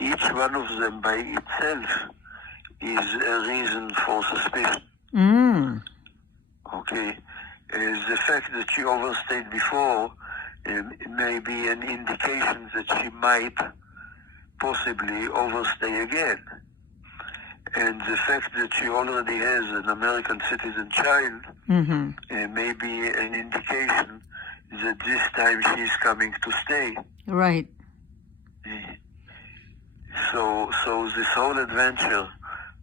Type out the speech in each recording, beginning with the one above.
each one of them by itself is a reason for suspicion. Mm. Okay, the fact that she overstayed before may be an indication that she might possibly overstay again. And the fact that she already has an American citizen child may be an indication that this time she's coming to stay. Right. So this whole adventure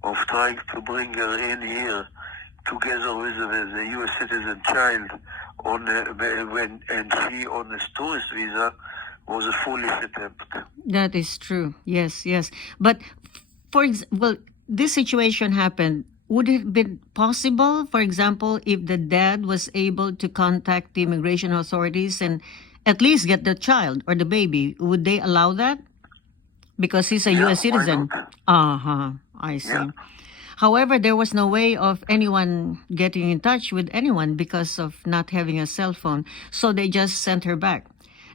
of trying to bring her in here together with the U.S. citizen child and she on a tourist visa was a foolish attempt. That is true. Yes, yes. But this situation happened. Would it have been possible, for example, if the dad was able to contact the immigration authorities and at least get the child or the baby? Would they allow that? Because he's a U.S. citizen. I see. Yeah. However, there was no way of anyone getting in touch with anyone because of not having a cell phone. So they just sent her back.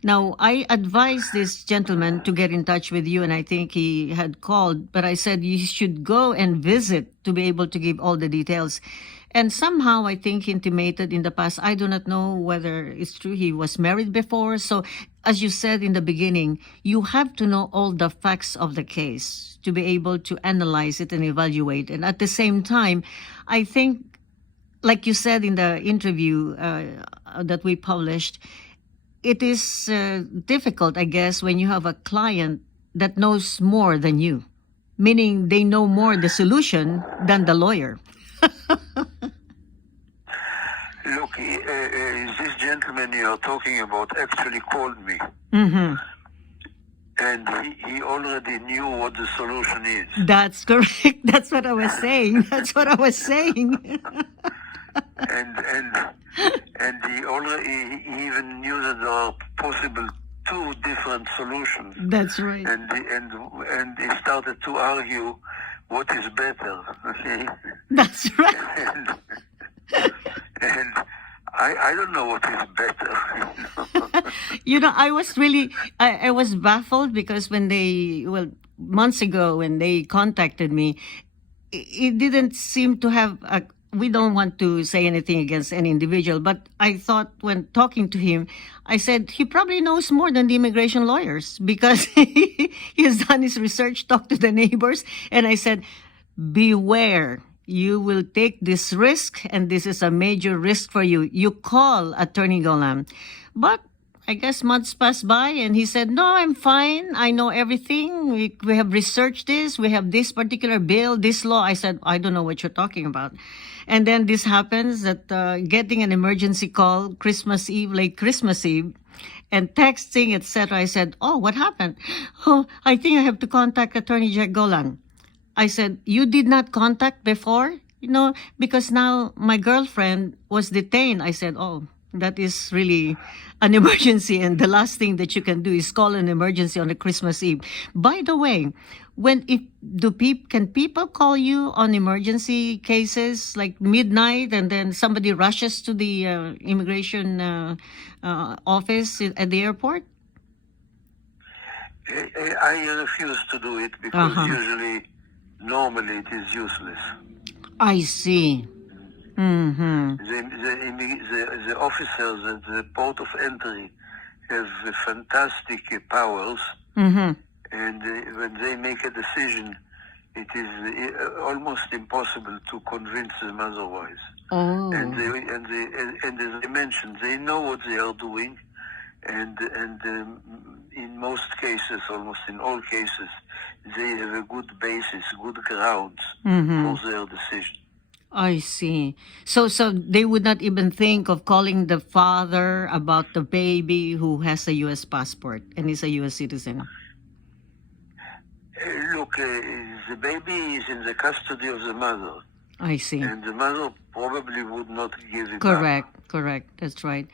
Now, I advised this gentleman to get in touch with you, and I think he had called, but I said you should go and visit to be able to give all the details. And somehow, I think he intimated in the past, I do not know whether it's true, he was married before. So, as you said in the beginning, you have to know all the facts of the case to be able to analyze it and evaluate. And at the same time, I think, like you said in the interview that we published, it is difficult, I guess, when you have a client that knows more than you, meaning they know more the solution than the lawyer. Look, this gentleman you're talking about actually called me. And he already knew what the solution is. That's correct. That's what I was saying. That's what I was saying. And he even knew that there are possible two different solutions. That's right. And he started to argue what is better. Okay. That's right. And I don't know what is better. I was baffled because months ago when they contacted me, it didn't seem to have we don't want to say anything against any individual, but I thought when talking to him, I said he probably knows more than the immigration lawyers because he has done his research, talked to the neighbors, and I said, beware. You will take this risk, and this is a major risk for you. You call Attorney Golan. But I guess months passed by, and he said, no, I'm fine. I know everything. We have researched this. We have this particular bill, this law. I said, I don't know what you're talking about. And then this happens that getting an emergency call Christmas Eve, late Christmas Eve, and texting, etc. I said, oh, what happened? Oh, I think I have to contact Attorney Jack Golan. I said, you did not contact before? Because now my girlfriend was detained. I said, oh, that is really an emergency. And the last thing that you can do is call an emergency on a Christmas Eve. By the way, can people call you on emergency cases like midnight and then somebody rushes to the immigration office at the airport? I refuse to do it because normally it is useless. I see. Mm-hmm. The officers at the port of entry have fantastic powers, and when they make a decision, it is almost impossible to convince them otherwise. Oh. And as I mentioned, they know what they are doing, and in most cases, almost in all cases, they have a good basis, good grounds for their decision. I see. So they would not even think of calling the father about the baby who has a U.S. passport and is a U.S. citizen. Look, the baby is in the custody of the mother. I see. And the mother probably would not give it Correct. up. That's right.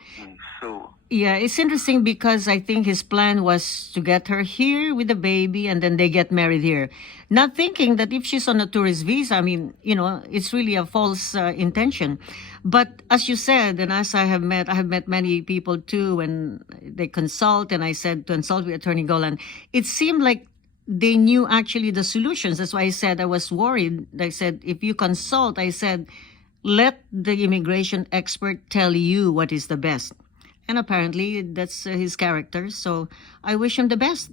So yeah, it's interesting because I think his plan was to get her here with the baby and then they get married here. Not thinking that if she's on a tourist visa, I mean, it's really a false intention. But as you said, and as I have met many people too when they consult, and I said to consult with Attorney Golan, it seemed like they knew actually the solutions. That's why I said I was worried. I said, if you consult, I said, let the immigration expert tell you what is the best. And apparently that's his character. So I wish him the best.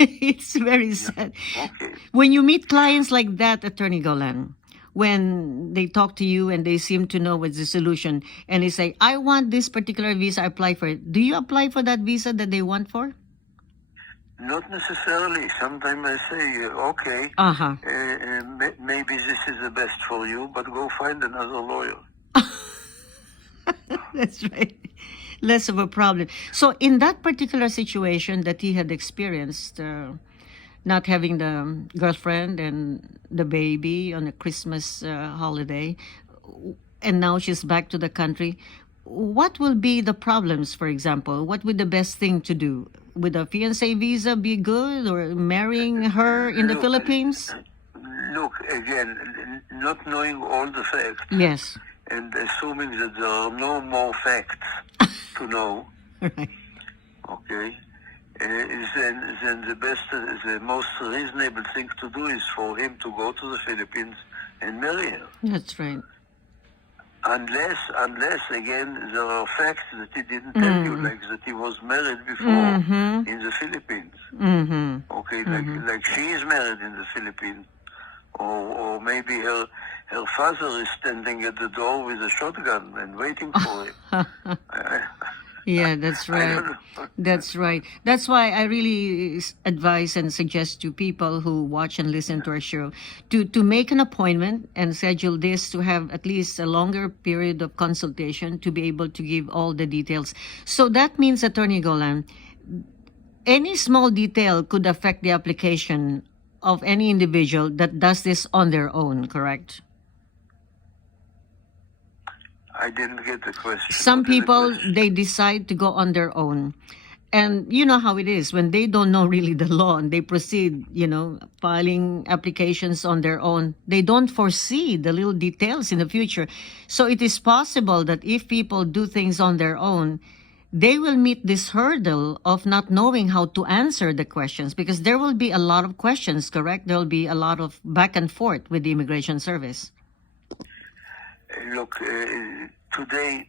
It's very sad. Okay. When you meet clients like that, Attorney Golan, when they talk to you and they seem to know what's the solution, and they say, I want this particular visa, apply for it. Do you apply for that visa that they want for? Not necessarily. Sometimes I say, okay, Uh-huh. maybe this is the best for you, but go find another lawyer. That's right. Less of a problem. So, in that particular situation that he had experienced, not having the girlfriend and the baby on a Christmas holiday, and now she's back to the country, what will be the problems, for example? What would the best thing to do? Would a fiancé visa be good, or marrying her in the Look, Philippines? Look, again, not knowing all the facts Yes. and assuming that there are no more facts to know, Right. okay, then the most reasonable thing to do is for him to go to the Philippines and marry her. That's right. Unless again there are facts that he didn't tell you, like that he was married before in the Philippines. Mm-hmm. Okay, like she is married in the Philippines, or maybe her father is standing at the door with a shotgun and waiting for him. Yeah, that's I right. don't know. That's right. That's why I really advise and suggest to people who watch and listen to our show to make an appointment and schedule this, to have at least a longer period of consultation to be able to give all the details. So that means, Attorney Golan, any small detail could affect the application of any individual that does this on their own, correct? I didn't get the question. Some What is the people, question? they decide to go on their own. And you know how it is when they don't know really the law and they proceed, filing applications on their own. They don't foresee the little details in the future. So it is possible that if people do things on their own, they will meet this hurdle of not knowing how to answer the questions, because there will be a lot of questions, correct? There will be a lot of back and forth with the Immigration Service. Look, today